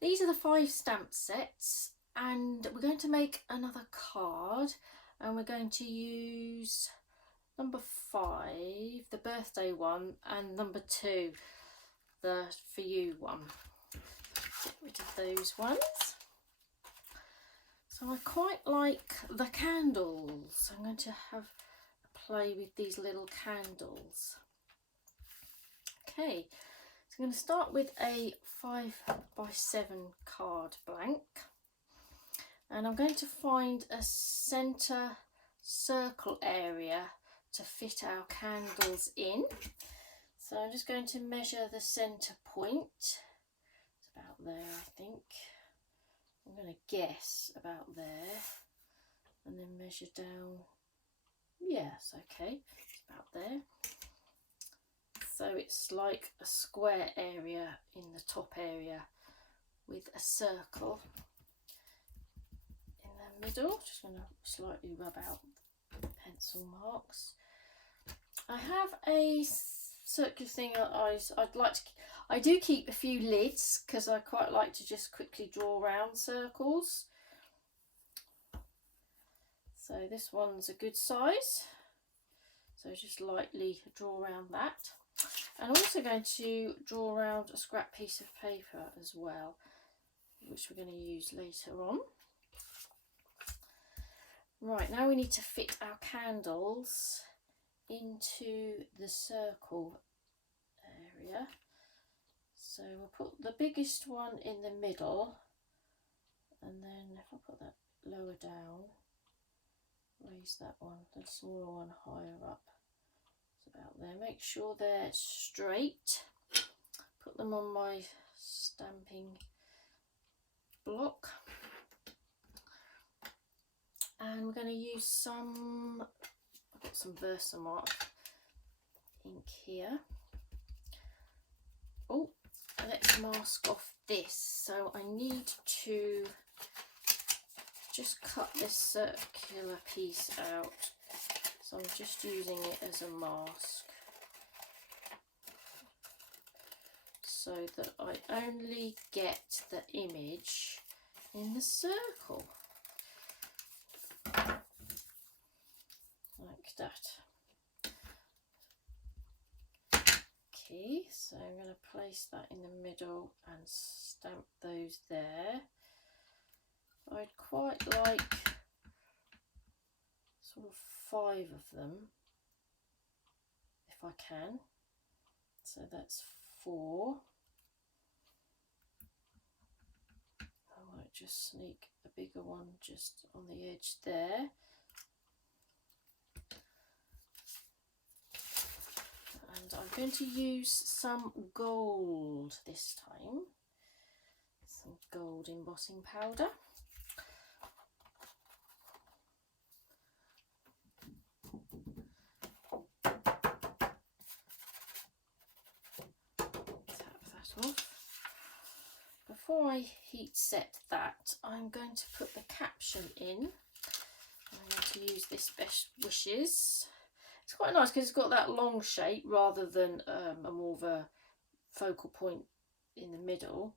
these are the 5 stamp sets, and we're going to make another card, and we're going to use number 5, the birthday one, and number 2, the for you one. Get rid of those ones. So I quite like the candles. I'm going to have a play with these little candles. Okay, so I'm going to start with a 5x7 card blank, and I'm going to find a centre circle area to fit our candles in. So I'm just going to measure the centre point. It's about there, I think. I'm going to guess about there, and then measure down. Yes, okay, it's about there. So it's like a square area in the top area with a circle in the middle. Just going to slightly rub out the pencil marks. I have a circular thing I do keep a few lids because I quite like to just quickly draw around circles. So this one's a good size. So just lightly draw around that. And I'm also going to draw around a scrap piece of paper as well, which we're going to use later on. Right, now we need to fit our candles into the circle area. So we'll put the biggest one in the middle, and then if I put that lower down, raise that one, the smaller one higher up. It's about there. Make sure they're straight. Put them on my stamping block. And we're going to use some, I've got some Versamark ink here. Oh, let's mask off this. So I need to just cut this circular piece out. So I'm just using it as a mask, so that I only get the image in the circle. Like that. Okay, so I'm going to place that in the middle and stamp those there. I'd quite like sort of 5 of them if I can. So that's 4. I might just sneak a bigger one just on the edge there. And I'm going to use some gold this time, some gold embossing powder. Tap that off. Before I heat set that, I'm going to put the caption in. I'm going to use this Best Wishes. It's quite nice because it's got that long shape rather than a more of a focal point in the middle.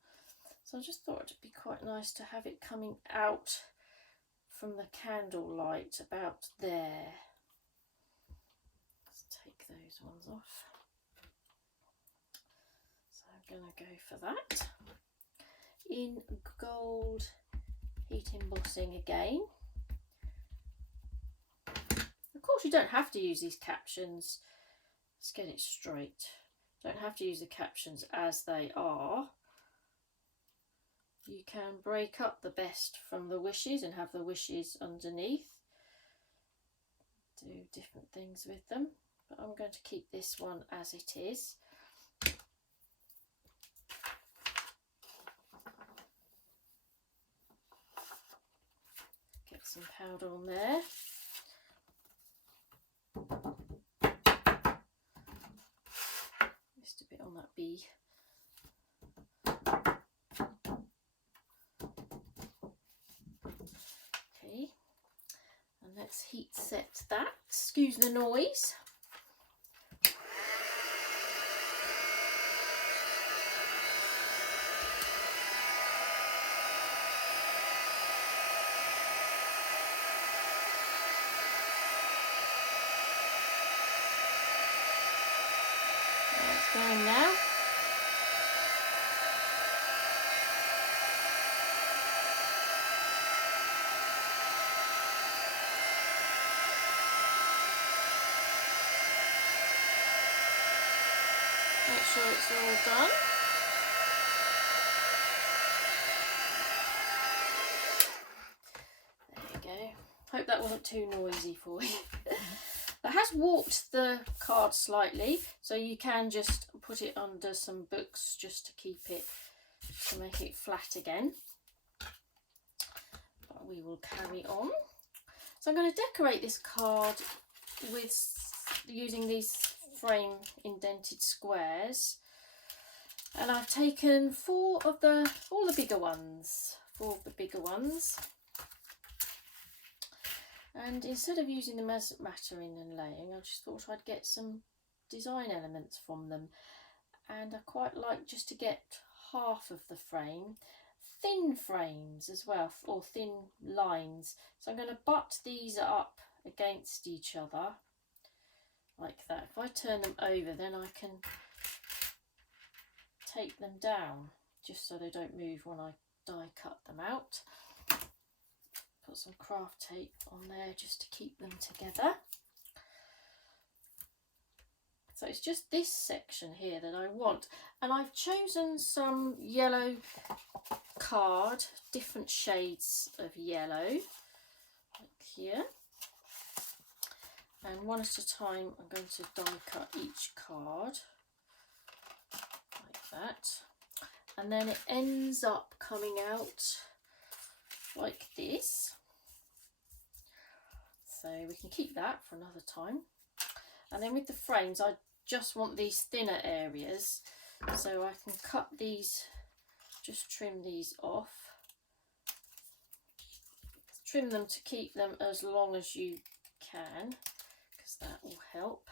So I just thought it'd be quite nice to have it coming out from the candle light about there. Let's take those ones off. So I'm going to go for that. In gold heat embossing again. Of course, you don't have to use these captions. Let's get it straight. Don't have to use the captions as they are. You can break up the best from the wishes and have the wishes underneath. Do different things with them. But I'm going to keep this one as it is. Get some powder on there. Just a bit on that bee. Okay, and let's heat set that. Excuse the noise. It's going now. Make sure it's all done. There you go. Hope that wasn't too noisy for you. That has warped the card slightly, so you can just put it under some books just to keep it, to make it flat again. But we will carry on. So I'm going to decorate this card with using these frame indented squares, and I've taken all the bigger ones, and instead of using them as mattering and laying, I just thought I'd get some design elements from them, and I quite like just to get half of the frame, thin frames as well, or thin lines. So I'm going to butt these up against each other like that. If I turn them over, then I can take them down just so they don't move when I die cut them out. Put some craft tape on there just to keep them together. So it's just this section here that I want, and I've chosen some yellow card, different shades of yellow, like here, and one at a time I'm going to die cut each card like that, and then it ends up coming out like this. So we can keep that for another time. And then with the frames, I just want these thinner areas, so I can cut these, just trim these off. Trim them to keep them as long as you can, because that will help.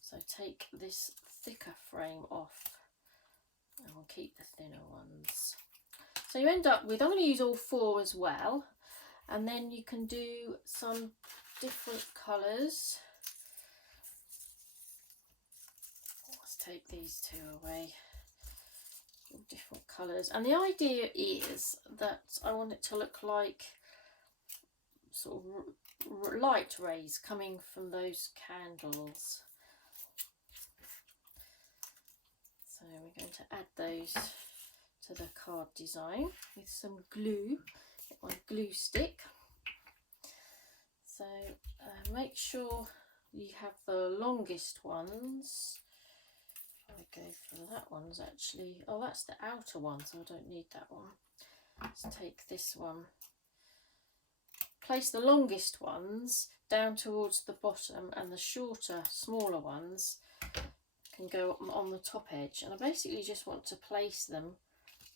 So take this thicker frame off and we'll keep the thinner ones. So you end up with, I'm going to use all four as well, and then you can do some different colours. Let's take these two away. All different colours, and the idea is that I want it to look like sort of light rays coming from those candles. So we're going to add those to the card design with some glue. Get my glue stick. So make sure you have the longest ones. I go for that one's actually, oh, that's the outer one, so I don't need that one. Let's take this one. Place the longest ones down towards the bottom, and the shorter, smaller ones can go on the top edge. And I basically just want to place them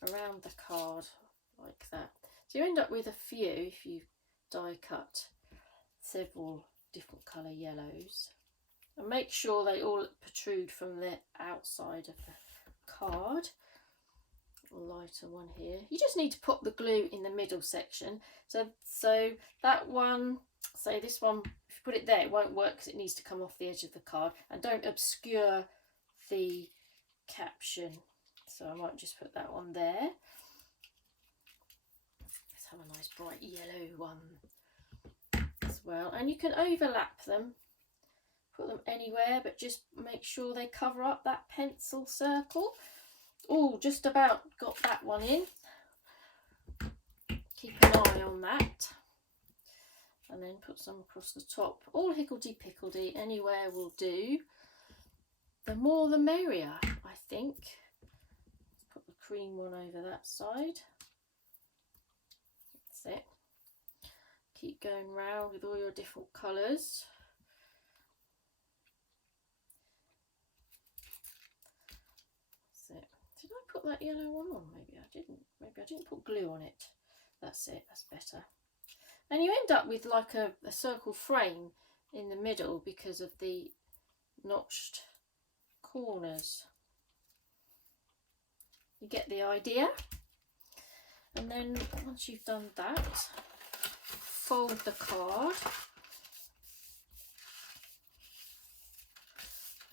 around the card like that. So you end up with a few, if you die cut several different colour yellows. And make sure they all protrude from the outside of the card. A lighter one here. You just need to put the glue in the middle section. So that one, say this one, if you put it there, it won't work because it needs to come off the edge of the card. And don't obscure the caption. So I might just put that one there. Let's have a nice bright yellow one as well. And you can overlap them. Put them anywhere, but just make sure they cover up that pencil circle. Oh, just about got that one in. Keep an eye on that. And then put some across the top. All higgledy-pickledy, anywhere will do. The more the merrier, I think. Put the cream one over that side. That's it. Keep going round with all your different colours. Did I put that yellow one on? Maybe I didn't. Maybe I didn't put glue on it. That's it. That's better. And you end up with like a circle frame in the middle because of the notched corners. You get the idea. And then once you've done that, fold the card.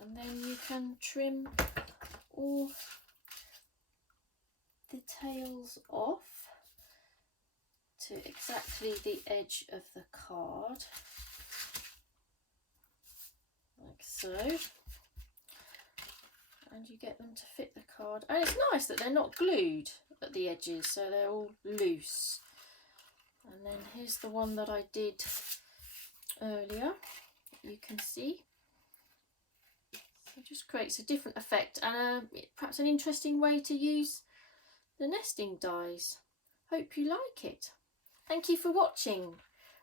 and then you can trim all the tails off to exactly the edge of the card, like so, and you get them to fit the card. And it's nice that they're not glued at the edges, so they're all loose. And then here's the one that I did earlier, you can see. So it just creates a different effect and perhaps an interesting way to use the nesting dies. Hope you like it. Thank you for watching.